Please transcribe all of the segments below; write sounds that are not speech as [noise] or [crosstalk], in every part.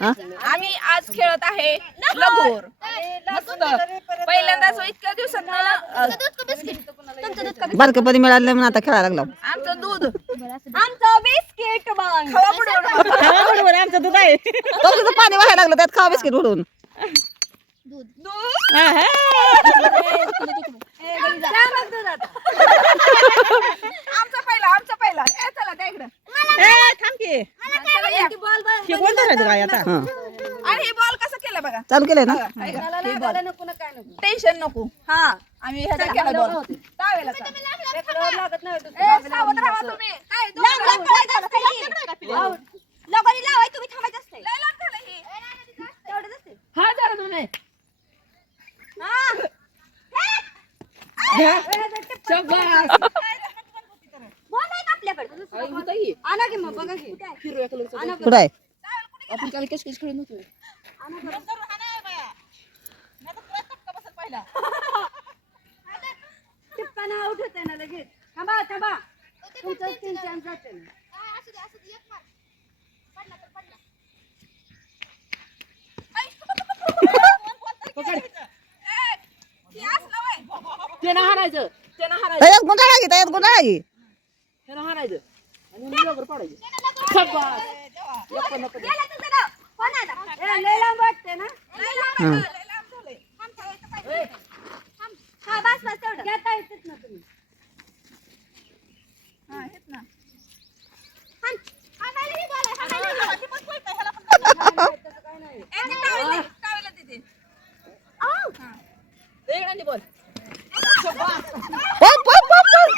हा? आम्ही आज खेळत आहे लगोर. मस्त. पहिल्यांदाच इतक्या दिवसात बारकेपणी मिळालं म्हणून आता खेळायला लागलो. आमचं दूध. आमचं बिस्किट आमचं दूध आहे. तुझं पाणी व्हायला लागलं त्यात खावा बिस्किट उडून आमचा पहिला आमचा पहिला. ए, चला त्या इकडं. थांब की. हे काय आता? हा. आणि हे बॉल कसं केलं बघा? चालू केलंय ना? नको ना काय नको? टेन्शन नको. हा. आम्ही ह्याचा केला बॉल तावेला का? रेकॉर्डवर लागत नाही तो. ए, सावध राहा तुम्ही. काय दोन लांब लांब पळायचं असतं की. लाव- लगोरी लावाय तुम्ही थांबायचं असतंय. लय लांब झालं हे. तेवढंच असते हा जरा तुम्ही. बॉल आहे का आपल्याकडे? आणा की मग बघा की. आणा कुठं आहे? आपण काल केस केस खेळत नव्हतो. टिप्पानं आउट होते ना लगेच. थांबा थांबा. तुमचं तीन चान्स जाते त्यानं हारायचं. त्यानं हारायचं. त्याच्यात गुंडाळा घे त्याच्यात गुंडाळा घे त्यानं हारायचं. आणि पडायचं. लांब हा ना तुम्ही काय बोल. पळ, पळ, पळ, पळ.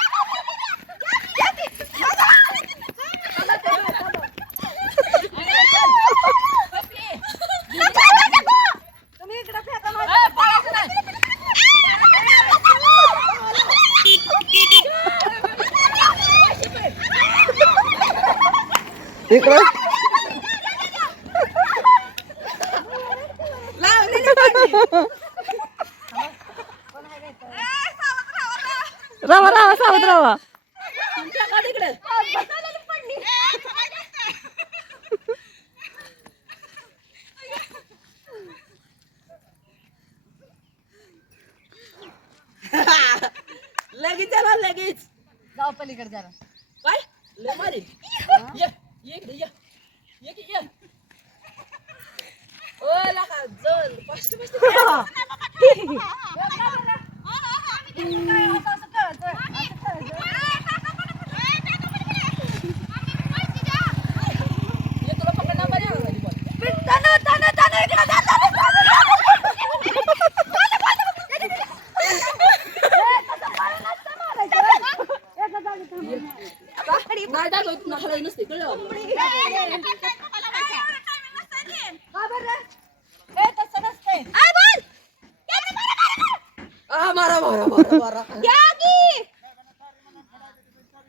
तुम्ही इकडं फेका मारा. ए, पळायचं नाही. इकडं राहा राहा सावध राहा लगेच चला लगेच. जाऊ पलीकडे जरा. काय? लय मारी ये ये इकडे ये. ये की ये. ओ लका जल. फास्ट फास्ट [laughs] [laughs] ये तुला पकडणार बरी आहे वाली बॉल. नाही टाकलं तुला हलवायचं नसते कळलं आ मारा मारा मारा मारा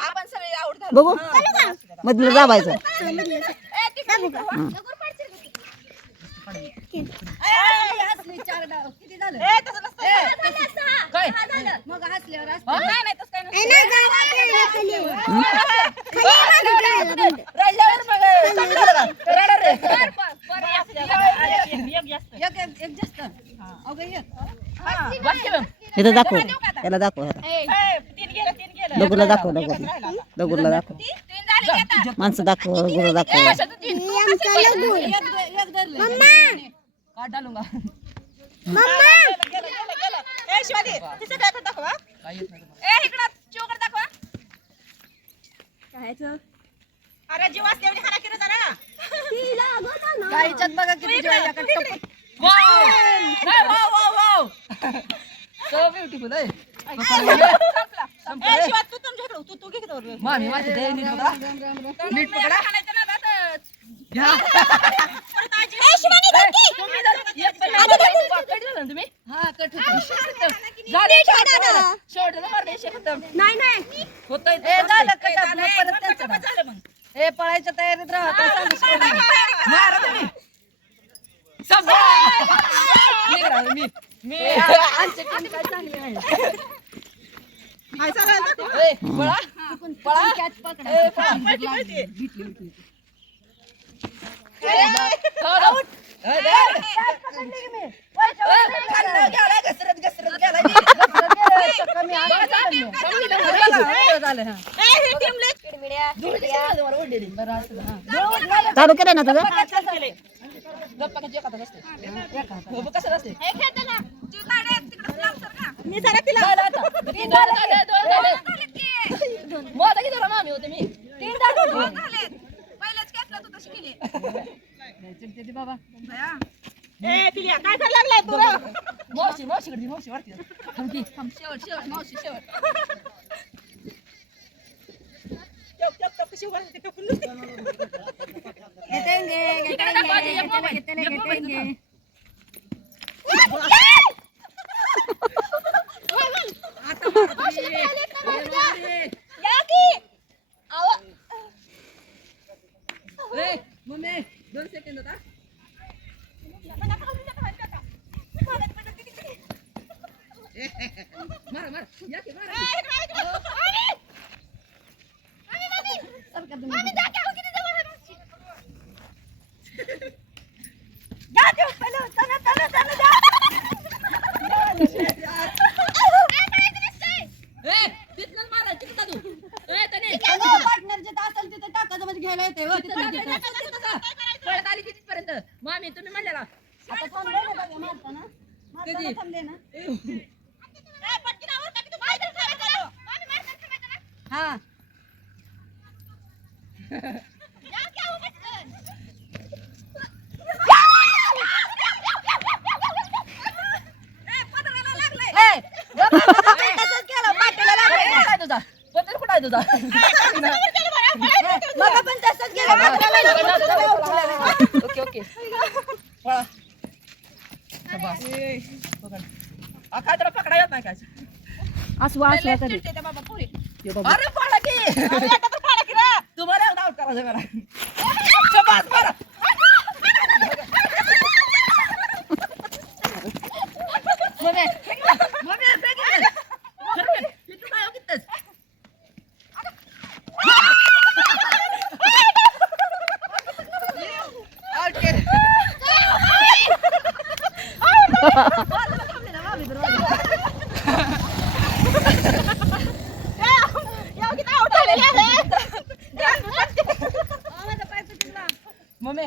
आपण सगळे मधलं दाबायचं. हसली चार डाव. किती झालं? काय? मग हसल्यावर हस हा? नाही नाही तसं काय नसतं. रडल्यावर मग चांगलं झालं का? रडा रे. एक एक एक जास्त. अगं एक. हा, बस केलं. इथं दाखव. याला दाखव. लगूला दाखव लगूला लगूला दाखव. माणसं दाखव गुरु दाखवा. गाईच्यात बघा किती आहे. मामी माझी नीट बघा नीट पकडा. [laughs] झालं ना तुम्ही? हा कट होतं. झाले शेवटचं मारले खतम नाही नाही. होतंय ए, झालं कट आपलं, परत त्यांचं ना. ए पळायच्या तयारीत राहा. मारा तुम्ही. मी. हो, हो. हा. हा. चालू केलं ना तुझं हो, कसं असते मी जरा तिला झालं तीन झाले, दोन झाले. मोजा किती जरा मामी होते मी? तीन झाले चिडते ती बाबा ए पिल्या काय करायला लागलाय तू? रे? मावशी मावशीकडे ती, मावशी वाटते शेवट शेवट मावशी शेवट टप, टप, टप, कशी वळते, टपून नुसती. तिकडे दाखवायची, एक मोबाईल, एक मोबाईल दाखव. आता मारते. ए, मारते. ए, मम्मी दोन सेकंद होता मारा मारा या की मारा ए तिथनंच मारा तिथं जा तू ए तने तिथं जा, तिथं जा, तिथं जा. पळत आली तिथपर्यंत मामी तुम्ही म्हणलेला कधी हा ए, गप्प बसा, ते तसंच केलं, पाठीला लागलं. कुठं आहे तुझा पत्र कुठं आहे तुझा मग पण तसंच केलं, पाठीला लागलं. ओके ओके पळा शाबास. पकड. आ, काय त्याला पकडा येत नाही काय असं वाचलं तरी अरे पळा की तुम्हाला आउट करायचं मला शाबास मारा मम्मी, मम्मी, फेक इकडे. खरं, इथं काय हो कितीच? Out केलं. मम्मी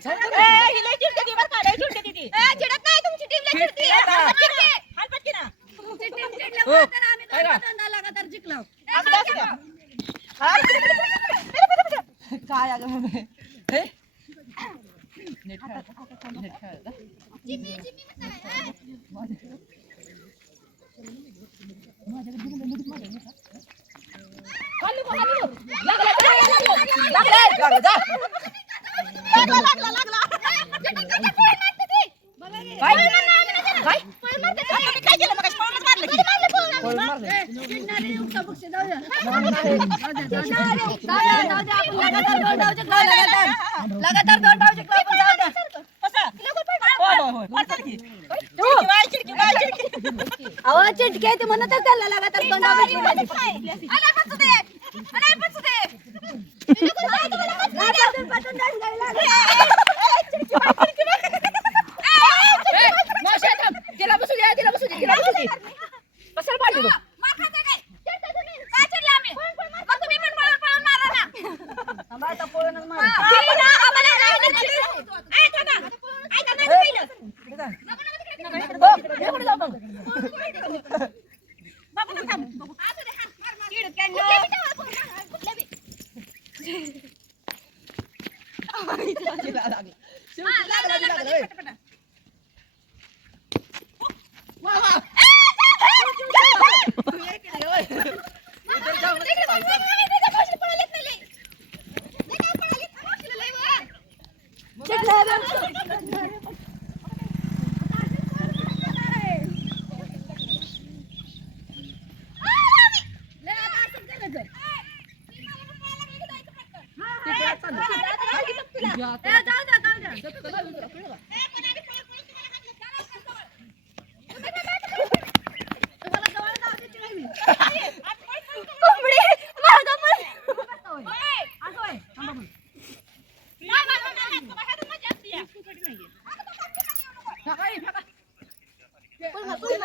ए, ही लई चिडते ती बरं का, लई चिडते ती ती. हाल पटकी ना. हो. काय का? असं असं का? काय अगं मम्मी हे? नीट खेळ. नीट खेळ. खाली बघ, खाली बघ. लागलं, लागलं, लागलं. लागलं, जा. काय? काय? केलं मारलं की. लगातार दोन डाव जिंकला आपण जाऊ द्या. कसं? होय, होय, होय. वर चल की. चिडकी बाय, चिडकी बाय, चिडकी. अहो चिटके ते म्हणत त्याला लगातार दोन डाव जिंकले. ए, 分かる。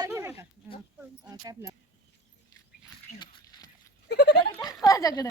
कापलं माझ्याकडे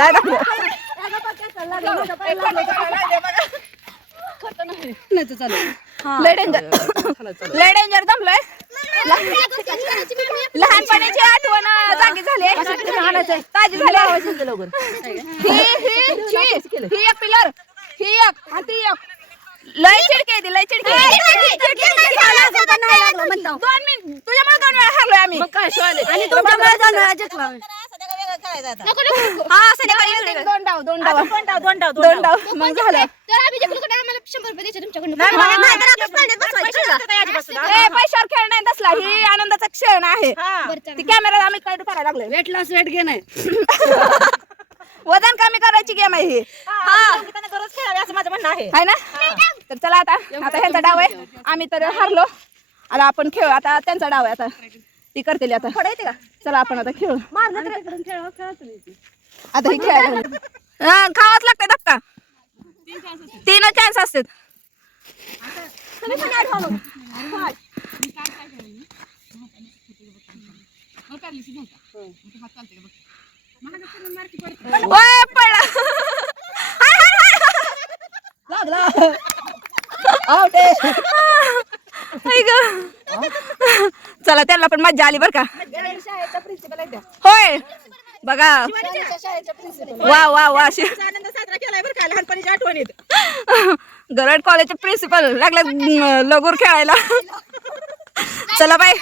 नाही लय डेंजर लय डेंजर जमलोय लहानपणीची आठवण जागी झाली ताजी झाली ही ही ही ही एक पिलर ही एक. आणि ती एक. लय चिडके ती लय चिडके दोन मिनिट. तुझ्यामुळे दोन वेळा हारलोय आम्ही. आणि तुमच्यामुळे दोन वेळा जिंकला आम्ही. हा संध्याकाळी इकडे इकडे. दोन डाव दोन डाव. दोन डाव? दोन डाव दोन डाव. मग झालं. ए पैशावर खेळ नाही तसला. ही आनंदाचा क्षण आहे. ती कॅमेरा आम्ही काय करायला लागलोय. वेट लॉस वेट गेन वजन कमी करायची गेम आहे ही. गरज खेळावी असं माझं म्हणणं आहे. आहे ना? तर चला आता आता ह्यांचा डाव आहे. आम्ही तर हारलो. आता आपण खेळू. आता त्यांचा डाव आहे आता. ती करतील आता. येते का? चला आपण आता खेळू. तिकडून खेळ खेळा तुम्ही आता ही खेळायला. हा, खावाच लागतंय धक्का. तीन चान्स असतात. ओय, पडला. हाय, हाय, हाय. लागलं. आउट आहे. आई गं. चला त्यांना पण मज्जा आली बर का. होय. बघा. वा वा वा अशी. आनंद साजरा केलाय बरं का लहानपणीच्या आठवणीत गरड कॉलेजचे प्रिन्सिपल लागले लगोर खेळायला. चला बाई.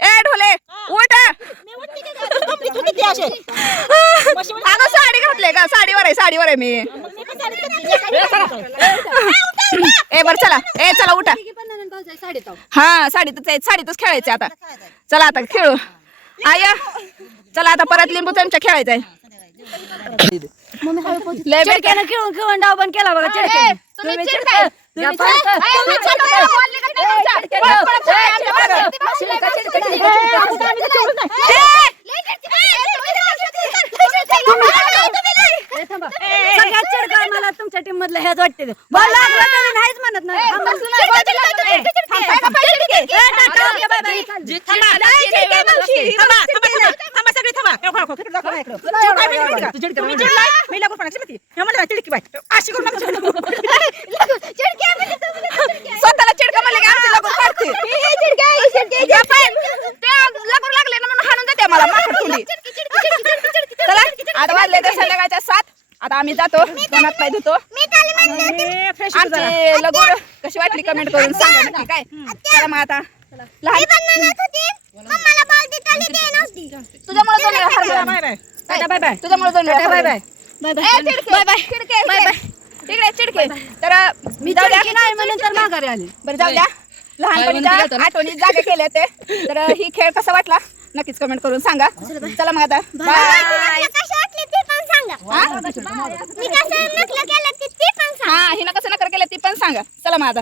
ए ढोले उठ. अगं साडी घातले का? साडीवर आहे साडीवर आहे मी. ए बर चला. ए चला उठा. हा साडीतच आहे साडीतच खेळायचे आता. चला आता खेळू. आय चला आता परत लिंबू चमचा खेळायचा आहे. लय खेळून खेळून डाव बंद केला बघा. चिडका, चिडका, चिडका, चिडका. ए, थांबा. सगळ्यात चिडका मला तुमच्या टीम मधलं हेच वाटते बॉल लागला तरी नाहीच म्हणत नाही ए, थांबा. बसू नाही, बॉल लागला तुम्ही. थांबताय का पाय चिडके? ए, टाटा, ओके, बाय, बाय. थांबा थांबा थांबा थांबा थांबा सगळी थांबा हे बघा, तिकडे दाखव ना इकडं. चिडकी बाई म्हणजे माहिती का? तुम्ही चिडलाय, मी लागून पणाची माहिती. हे म्हणलं ना, चिडकी बाई अशी करू नका स्वतःला चिडका म्हणले की आमची लगोर काढते. या पाय, ते लगोर लागले ना म्हणून हाणून देते मला माकड तोंडी. चला आता वाजले तर संध्याकाळच्या सात आता आम्ही जातो तोंडात पाय धुतो. आमची लगोर कशी वाटली कमेंट करून सांगा नक्की काय? चला मग आता. लहान तुझ्यामुळे. बाय बाय बाय बाय तुझ्यामुळे बाय. बाय चिडके. तर मी जाऊ द्या. चिडकी नाही म्हणून तर माघारी आली. बरं जाऊ द्या. लहानपणीच्या आठवणी जागा केल्या ते तर ही खेळ कसा वाटला? नक्कीच कमेंट करून सांगा. चला मग आता. बाय. हा? हिनं कसं नकर केलं ती पण सांगा. चला माझा